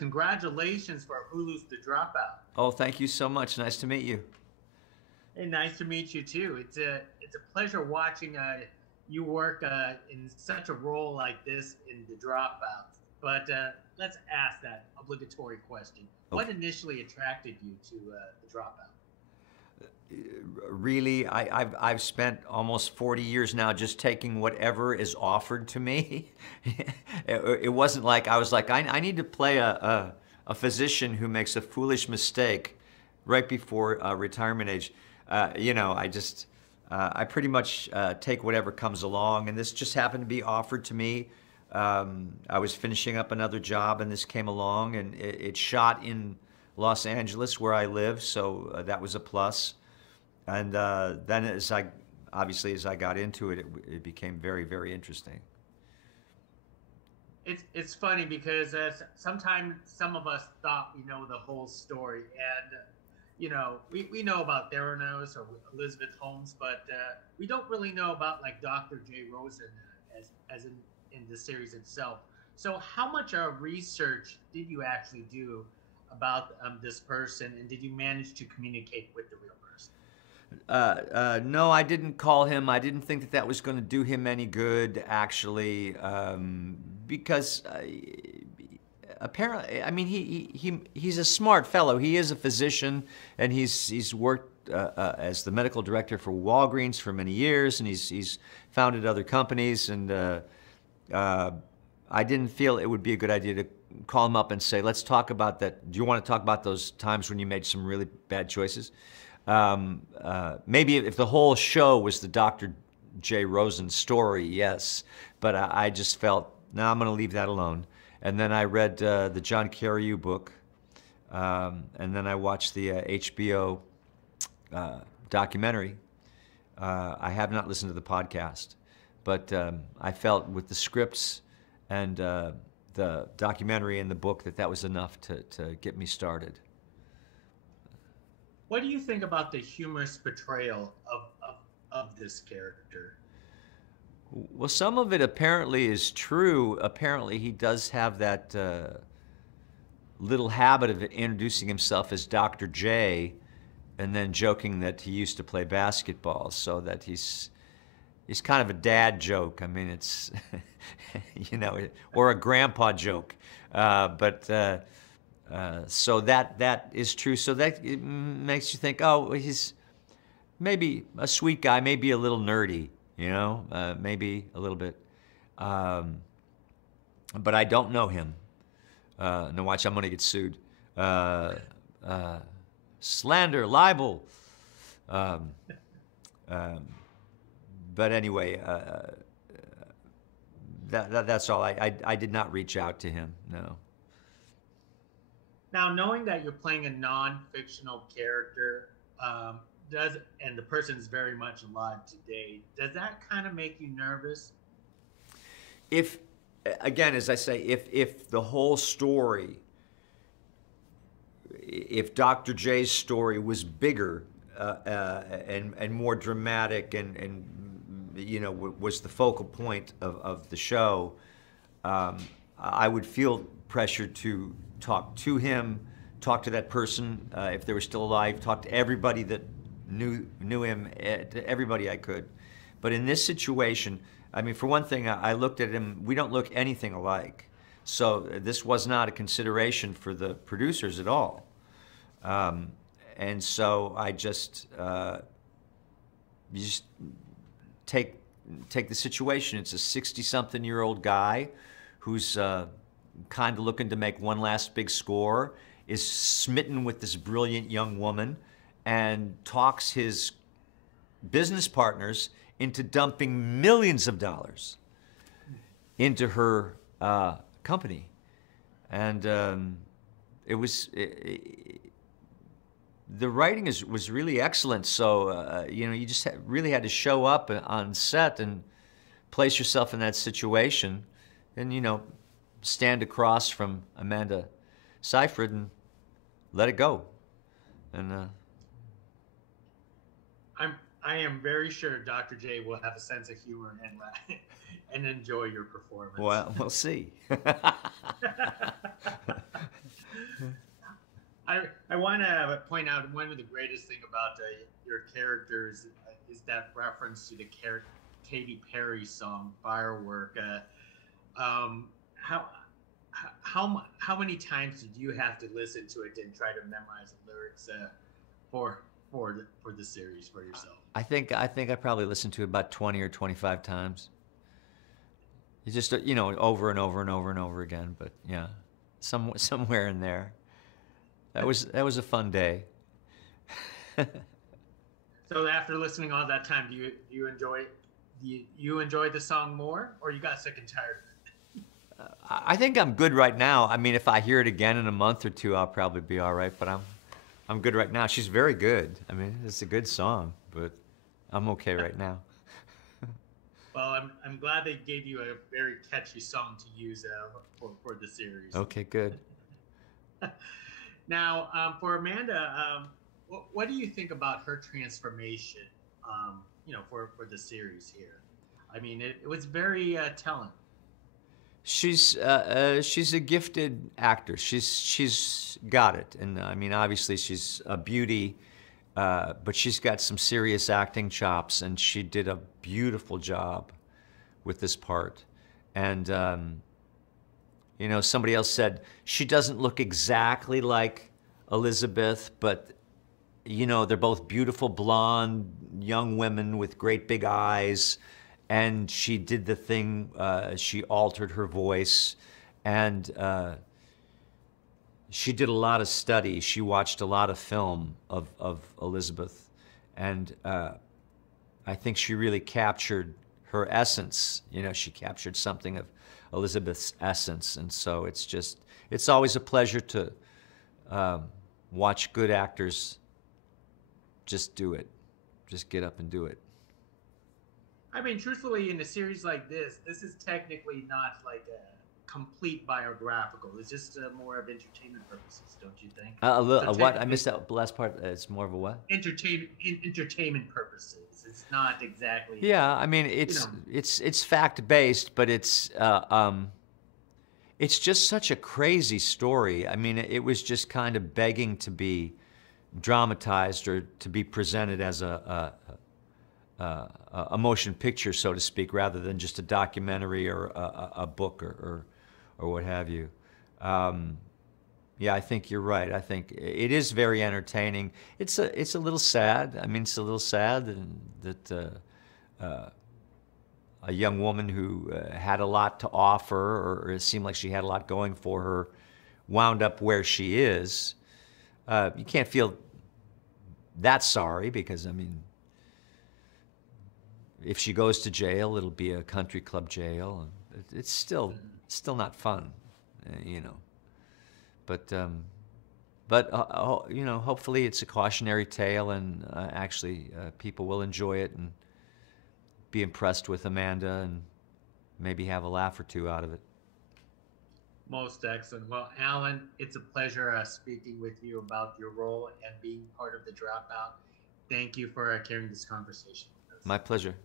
congratulations for Hulu's The Dropout. Oh, thank you so much. Nice to meet you. Hey, nice to meet you too. It's a pleasure watching you work in such a role like this in The Dropout. But let's ask that obligatory question. Okay. What initially attracted you to The Dropout? Really, I've spent almost 40 years now just taking whatever is offered to me. It wasn't like I was like, I need to play a physician who makes a foolish mistake right before retirement age. You know, I pretty much take whatever comes along, and this just happened to be offered to me. I was finishing up another job, and this came along, and it shot in Los Angeles, where I live, so that was a plus. And then obviously as I got into it, it became very, very interesting. It's funny because sometimes some of us thought we know the whole story, and you know, we know about Theranos or Elizabeth Holmes, but we don't really know about like Dr. J Rosen as in the series itself. So how much research did you actually do about this person, and did you manage to communicate with the real person? No, I didn't call him. I didn't think that that was going to do him any good, actually, because apparently, I mean, he's a smart fellow. He is a physician, and he's worked as the medical director for Walgreens for many years, and he's founded other companies. And I didn't feel it would be a good idea to call him up and say, let's talk about that. Do you want to talk about those times when you made some really bad choices? Maybe if the whole show was the Dr. J Rosen story, yes. But I just felt, no, I'm going to leave that alone. And then I read the John Carreyrou book, and then I watched the HBO documentary. I have not listened to the podcast, but I felt with the scripts and the documentary and the book that was enough to get me started. What do you think about the humorous portrayal of this character? Well, some of it apparently is true. Apparently he does have that little habit of introducing himself as Dr. J and then joking that he used to play basketball, so that he's kind of a dad joke. I mean, it's, you know, or a grandpa joke. So that is true. So that it makes you think, oh, he's maybe a sweet guy, maybe a little nerdy, you know, maybe a little bit. But I don't know him. No, watch, I'm going to get sued. Slander, libel. But anyway, that's all. I did not reach out to him, no. Now, knowing that you're playing a non-fictional character, and the person's very much alive today, does that kind of make you nervous? If, again, as I say, if the whole story, if Dr. J's story was bigger and more dramatic and you know, was the focal point of the show, I would feel pressure to talk to him, talk to that person if they were still alive, talk to everybody that knew him, to everybody I could. But in this situation, I mean, for one thing, I looked at him, we don't look anything alike. So this was not a consideration for the producers at all. And so I just, you just take the situation. It's a 60-something-year-old guy who's kind of looking to make one last big score, is smitten with this brilliant young woman, and talks his business partners into dumping millions of dollars into her company. And the writing was really excellent. So, you know, you just really had to show up on set and place yourself in that situation and, you know, stand across from Amanda Seyfried and let it go. And I am very sure Dr. J will have a sense of humor and enjoy your performance. Well, we'll see. I want to point out one of the greatest thing about your characters is that reference to the Katy Perry song "Firework." How how many times did you have to listen to it and try to memorize the lyrics for the series for yourself? I think I probably listened to it about 20 or 25 times. It's just over and over and over and over again. But yeah, somewhere in there. That was a fun day. So after listening all that time, do you enjoy the song more, or you got sick and tired of it? I think I'm good right now. I mean, if I hear it again in a month or two, I'll probably be all right. But I'm good right now. She's very good. I mean, it's a good song, but I'm okay right now. Well, I'm glad they gave you a very catchy song to use for the series. Okay, good. Now, for Amanda, what do you think about her transformation? For the series here. I mean, it was very telling. She's a gifted actor. She's got it, and I mean, obviously she's a beauty, but she's got some serious acting chops, and she did a beautiful job with this part. And somebody else said she doesn't look exactly like Elizabeth, but they're both beautiful blonde young women with great big eyes. And she did the thing, she altered her voice, and she did a lot of study. She watched a lot of film of Elizabeth, and I think she really captured her essence. She captured something of Elizabeth's essence, and so it's always a pleasure to watch good actors just do it, just get up and do it. I mean, truthfully, in a series like this is technically not like a complete biographical. It's just more of entertainment purposes, don't you think? What? I missed that last part. It's more of a what? Entertainment purposes. It's not exactly. Yeah, I mean, it's fact based, but it's just such a crazy story. I mean, it was just kind of begging to be dramatized or to be presented as a motion picture, so to speak, rather than just a documentary or a book or what have you. Yeah, I think you're right. I think it is very entertaining. It's a little sad. I mean, it's a little sad that a young woman who had a lot to offer, or it seemed like she had a lot going for her, wound up where she is. You can't feel that sorry because, I mean, if she goes to jail, it'll be a country club jail. It's still not fun, But hopefully it's a cautionary tale, and actually people will enjoy it and be impressed with Amanda and maybe have a laugh or two out of it. Most excellent. Well, Alan, it's a pleasure speaking with you about your role and being part of the Dropout. Thank you for carrying this conversation with us. My pleasure.